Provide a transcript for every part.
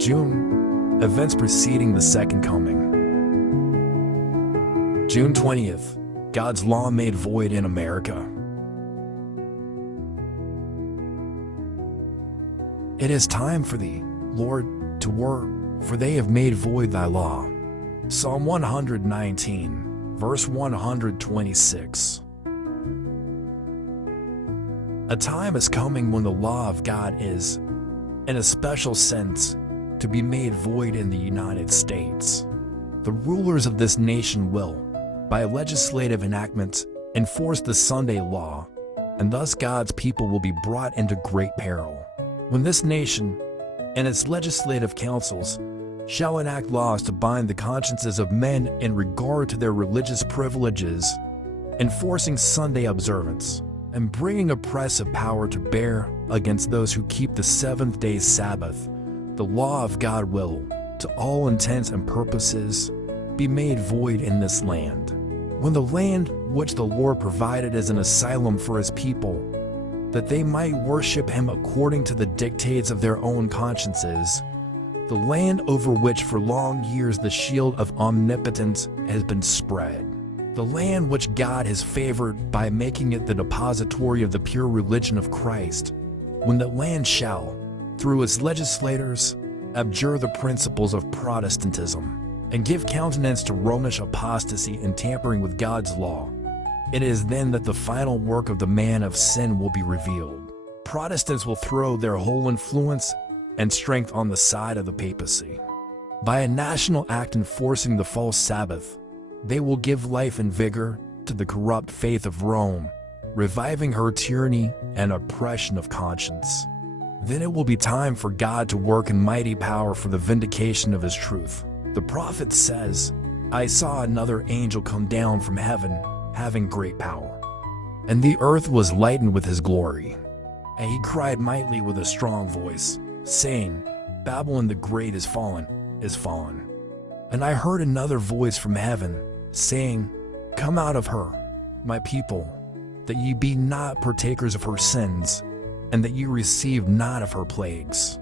June. Events preceding the Second Coming. June 20th. God's law made void in America. It is time for thee, Lord, to work, for they have made void thy law. Psalm 119, verse 126. A time is coming when the law of God is, in a special sense, to be made void in the United States. The rulers of this nation will, by legislative enactment, enforce the Sunday law, and thus God's people will be brought into great peril. When this nation and its legislative councils shall enact laws to bind the consciences of men in regard to their religious privileges, enforcing Sunday observance, and bringing oppressive power to bear against those who keep the seventh-day Sabbath, the law of God will, to all intents and purposes, be made void in this land. When the land which the Lord provided as an asylum for his people, that they might worship him according to the dictates of their own consciences, the land over which for long years the shield of omnipotence has been spread, the land which God has favored by making it the depository of the pure religion of Christ, when that land shall, through its legislators, abjure the principles of Protestantism, and give countenance to Romish apostasy and tampering with God's law, it is then that the final work of the man of sin will be revealed. Protestants will throw their whole influence and strength on the side of the papacy. By a national act enforcing the false Sabbath, they will give life and vigor to the corrupt faith of Rome, reviving her tyranny and oppression of conscience. Then it will be time for God to work in mighty power for the vindication of his truth. The prophet says, I saw another angel come down from heaven, having great power. And the earth was lightened with his glory. And he cried mightily with a strong voice, saying, Babylon the great is fallen, is fallen. And I heard another voice from heaven, saying, Come out of her, my people, that ye be not partakers of her sins, and that ye receive not of her plagues.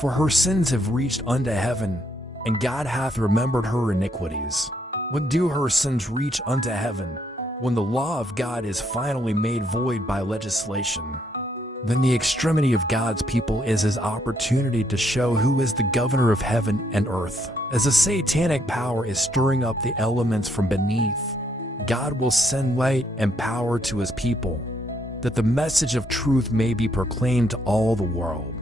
For her sins have reached unto heaven, and God hath remembered her iniquities. When do her sins reach unto heaven? When the law of God is finally made void by legislation. Then the extremity of God's people is his opportunity to show who is the governor of heaven and earth. As a satanic power is stirring up the elements from beneath, God will send light and power to his people, that the message of truth may be proclaimed to all the world.